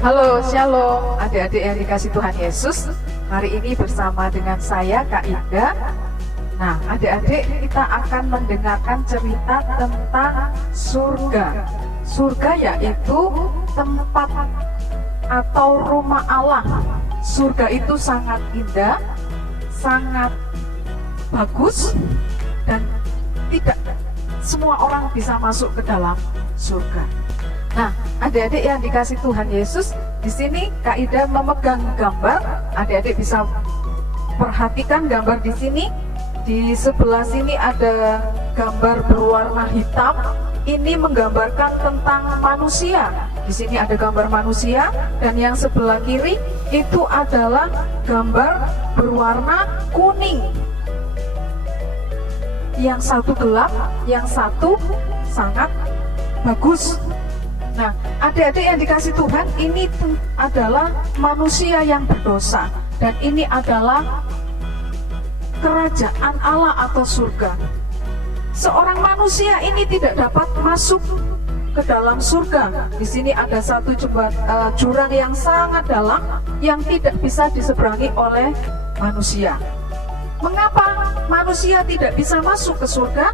Halo, shalom adik-adik yang dikasih Tuhan Yesus. Hari ini bersama dengan saya, Kak Ida. Nah, adik-adik, kita akan mendengarkan cerita tentang surga. Surga yaitu tempat atau rumah Allah. Surga itu sangat indah, sangat bagus, dan tidak semua orang bisa masuk ke dalam surga. Nah, adik-adik yang dikasih Tuhan Yesus, di sini Kak Ida memegang gambar. Adik-adik bisa perhatikan gambar di sini. Di sebelah sini ada gambar berwarna hitam. Ini menggambarkan tentang manusia. Di sini ada gambar manusia, dan yang sebelah kiri itu adalah gambar berwarna kuning. Yang satu gelap, yang satu sangat bagus. Nah, adik-adik yang dikasih Tuhan, ini adalah manusia yang berdosa, dan ini adalah kerajaan Allah atau surga. Seorang manusia ini tidak dapat masuk ke dalam surga. Di sini ada satu jurang yang sangat dalam yang tidak bisa diseberangi oleh manusia. Mengapa manusia tidak bisa masuk ke surga?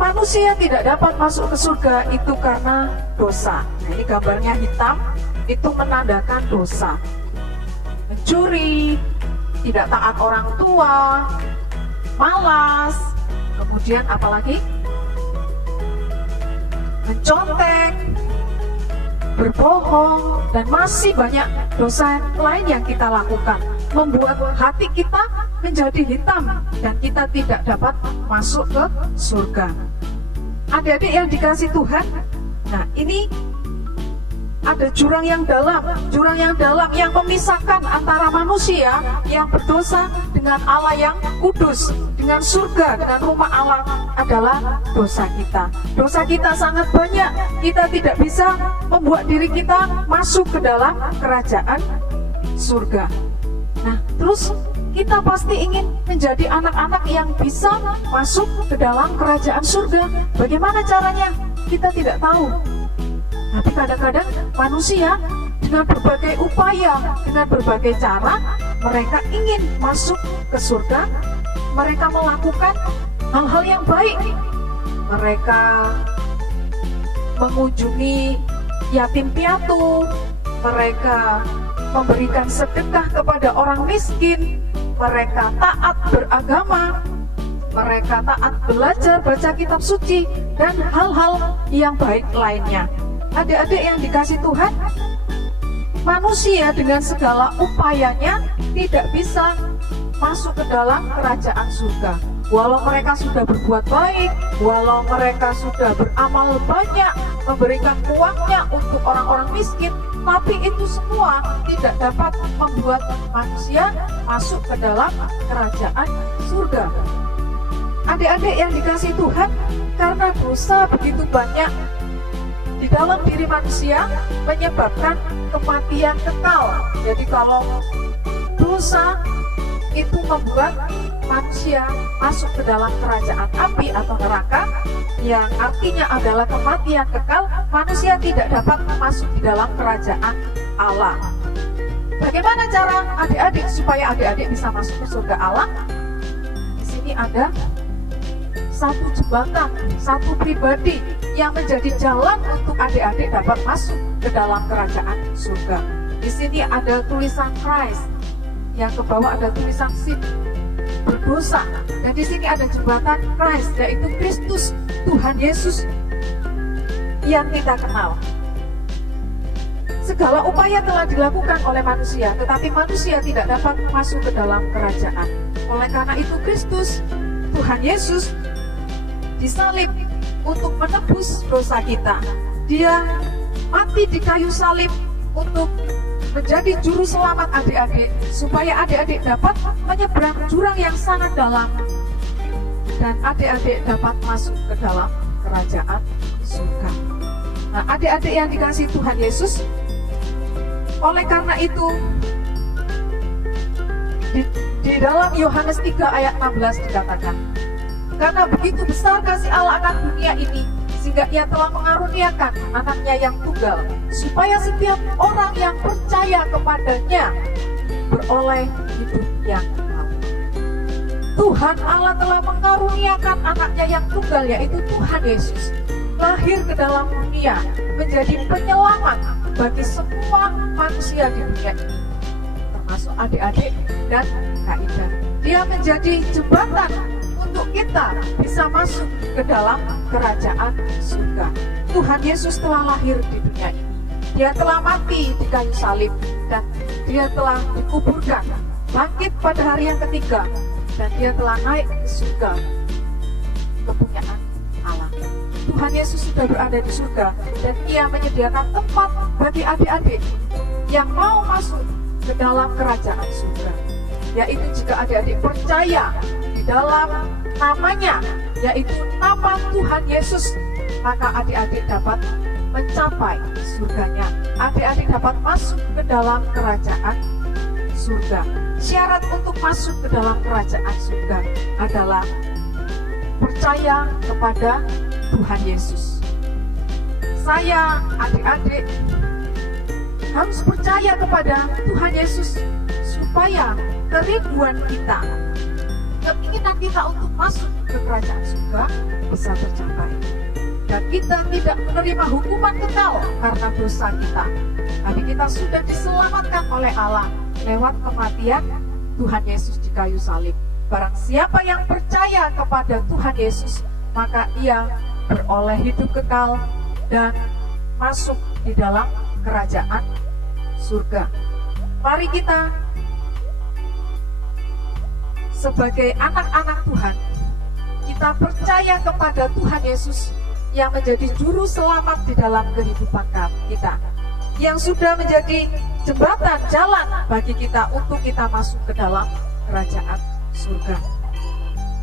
Manusia tidak dapat masuk ke surga itu karena dosa. Nah, ini gambarnya hitam, itu menandakan dosa. Mencuri, tidak taat orang tua, malas, kemudian apalagi? Mencontek, berbohong, dan masih banyak dosa lain yang kita lakukan, membuat hati kita menjadi hitam dan kita tidak dapat masuk ke surga. Adik-adik yang dikasih Tuhan, nah ini ada jurang yang dalam yang memisahkan antara manusia yang berdosa dengan Allah yang kudus, dengan surga, dengan rumah Allah adalah dosa kita. Dosa kita sangat banyak, kita tidak bisa membuat diri kita masuk ke dalam kerajaan surga. Nah, terus kita pasti ingin menjadi anak-anak yang bisa masuk ke dalam kerajaan surga. Bagaimana caranya? Kita tidak tahu. Tapi kadang-kadang manusia dengan berbagai upaya, dengan berbagai cara, mereka ingin masuk ke surga. Mereka melakukan hal-hal yang baik. Mereka mengunjungi yatim piatu, mereka memberikan sedekah kepada orang miskin, mereka taat beragama, mereka taat belajar baca kitab suci, dan hal-hal yang baik lainnya. Adik-adik yang dikasih Tuhan, manusia dengan segala upayanya tidak bisa masuk ke dalam kerajaan surga. Walau mereka sudah berbuat baik, walau mereka sudah beramal banyak, memberikan uangnya untuk orang-orang miskin, tapi itu semua tidak dapat membuat manusia masuk ke dalam kerajaan surga. Adik-adik yang dikasih Tuhan, karena dosa begitu banyak di dalam diri manusia menyebabkan kematian kekal. Jadi kalau dosa itu membuat manusia masuk ke dalam kerajaan api atau neraka, yang artinya adalah kematian kekal, manusia tidak dapat masuk di dalam kerajaan Allah. Bagaimana cara adik-adik supaya adik-adik bisa masuk ke surga Allah? Di sini ada satu jembatan, satu pribadi yang menjadi jalan untuk adik-adik dapat masuk ke dalam kerajaan surga. Di sini ada tulisan Christ, yang ke bawah ada tulisan sin, berdosa, dan di sini ada jembatan Christ, yaitu Kristus, Tuhan Yesus yang kita kenal. Segala upaya telah dilakukan oleh manusia, tetapi manusia tidak dapat masuk ke dalam kerajaan. Oleh karena itu Kristus, Tuhan Yesus, disalib untuk menebus dosa kita. Dia mati di kayu salib untuk menjadi juru selamat adik-adik, supaya adik-adik dapat menyeberang jurang yang sangat dalam dan adik-adik dapat masuk ke dalam kerajaan surga. Nah, adik-adik yang dikasihi Tuhan Yesus, oleh karena itu di dalam Yohanes 3 ayat 16 dikatakan, karena begitu besar kasih Allah akan dunia ini, sehingga ia telah mengaruniakan anaknya yang tunggal, supaya setiap orang yang percaya kepadanya beroleh hidup yang kekal. Tuhan Allah telah mengaruniakan anaknya yang tunggal, yaitu Tuhan Yesus, lahir ke dalam dunia menjadi penyelamat bagi semua manusia di dunia ini, termasuk adik-adik dan Kak Ida. Dia menjadi jembatan untuk kita bisa masuk ke dalam kerajaan surga. Tuhan Yesus telah lahir di dunia ini. Dia telah mati di kayu salib dan dia telah dikuburkan, bangkit pada hari yang ketiga, dan dia telah naik ke surga, kepunyaan Allah. Tuhan Yesus sudah berada di surga dan ia menyediakan tempat bagi adik-adik yang mau masuk ke dalam kerajaan surga, yaitu jika adik-adik percaya di dalam namanya, yaitu nama Tuhan Yesus, maka adik-adik dapat mencapai surganya. Adik-adik dapat masuk ke dalam kerajaan surga. Syarat untuk masuk ke dalam kerajaan surga adalah percaya kepada Tuhan Yesus. Saya, adik-adik, harus percaya kepada Tuhan Yesus supaya kerinduan kita, keinginan kita untuk masuk ke kerajaan surga bisa tercapai. Dan kita tidak menerima hukuman kekal karena dosa kita, tapi kita sudah diselamatkan oleh Allah lewat kematian Tuhan Yesus di kayu salib. Barang siapa yang percaya kepada Tuhan Yesus, maka ia beroleh hidup kekal dan masuk di dalam kerajaan surga. Mari kita sebagai anak-anak Tuhan, kita percaya kepada Tuhan Yesus yang menjadi juru selamat di dalam kehidupan kita, yang sudah menjadi jembatan jalan bagi kita untuk kita masuk ke dalam kerajaan surga.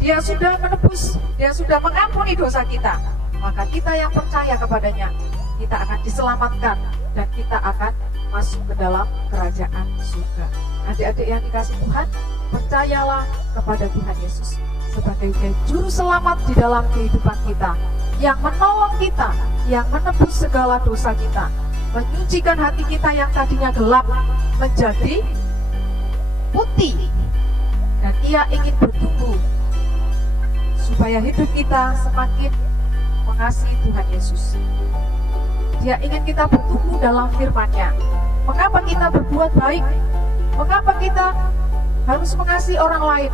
Dia sudah menebus, dia sudah mengampuni dosa kita, maka kita yang percaya kepadanya, kita akan diselamatkan dan kita akan masuk ke dalam kerajaan surga. Adik-adik yang dikasih Tuhan, percayalah kepada Tuhan Yesus sebagai juru selamat di dalam kehidupan kita, yang menolong kita, yang menebus segala dosa kita, menyucikan hati kita yang tadinya gelap menjadi putih, dan ia ingin bertumbuh supaya hidup kita semakin mengasihi Tuhan Yesus. Dia ingin kita bertumbuh dalam firman-Nya. Mengapa kita berbuat baik? Mengapa kita harus mengasihi orang lain?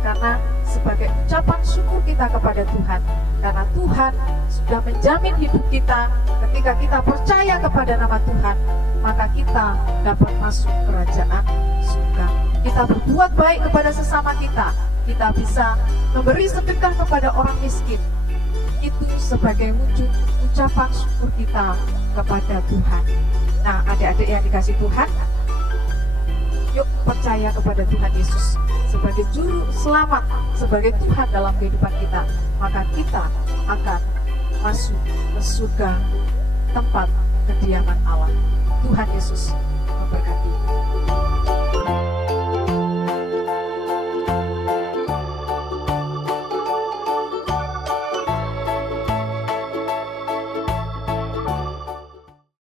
Karena sebagai ucapan syukur kita kepada Tuhan, karena Tuhan sudah menjamin hidup kita. Ketika kita percaya kepada nama Tuhan, maka kita dapat masuk kerajaan surga. Kita berbuat baik kepada sesama kita, kita bisa memberi sedekah kepada orang miskin. Itu sebagai wujud ucapan syukur kita kepada Tuhan. Nah, adik-adik yang dikasih Tuhan, yuk percaya kepada Tuhan Yesus sebagai juru selamat, sebagai Tuhan dalam kehidupan kita, maka kita akan masuk ke surga, tempat kediaman Allah. Tuhan Yesus